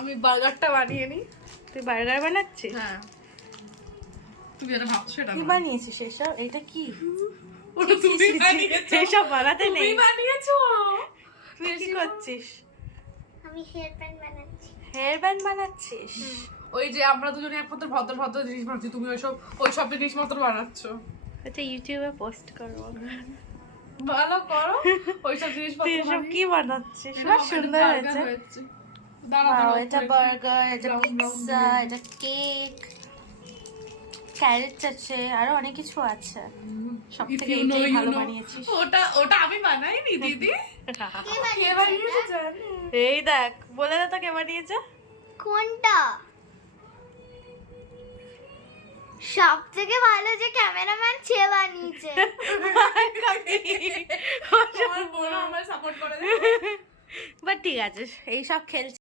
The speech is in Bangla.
আমি বার্গারটা বানিয়ে নি। তুই বার্গার বানাচ্ছিস? হ্যাঁ, তুমি যেটা ভাবছো সেটা কি বানিয়েছিস এসব? এটা কি? ওটা তুমি বানিয়েছো। এসব বানাতে নেই। তুমি বানিয়েছো। তুই কি করছিস? আমি হেয়ার ব্যান্ড বানাচ্ছি। হেয়ার ব্যান্ড বানাচ্ছিস? ওই যে আমরা দুজনে একমাত্র ভদ্র ভদ্র জিনিস বানাচ্ছি, তুমি ওই সব জিনিসপত্র বানাচ্ছ। আচ্ছা, ইউটিউবে পোস্ট করবো। ভালো করো ওই সব জিনিসপত্র। তুই এসব কি বানাচ্ছিস? এটা বাহ, আমার সুন্দর burger হয়েছে। দাঁড়াও, Wow, দাঁড়াও, এটা একটু- বার্গার, এটা Brown, brown, পিৎজা, brown. এটা কেক, ক্যারেট আছে, আরো অনেক কিছু আছে। সব If থেকে you know, এটাই you ভালো know. বানিয়েছিস। ওটা আমি বানাইনি দিদি। কে কে বানিয়েছে বানিয়েছে এটা? জানি। এই দেখ, বলে দে তো কে বানিয়েছে। কোনটা? সব থেকে ভালো যে ক্যামেরাম্যান সে বানিয়েছে। আমার বোন আমার সাপোর্ট করে। বাট ঠিক আছে, এইসব খেলছে।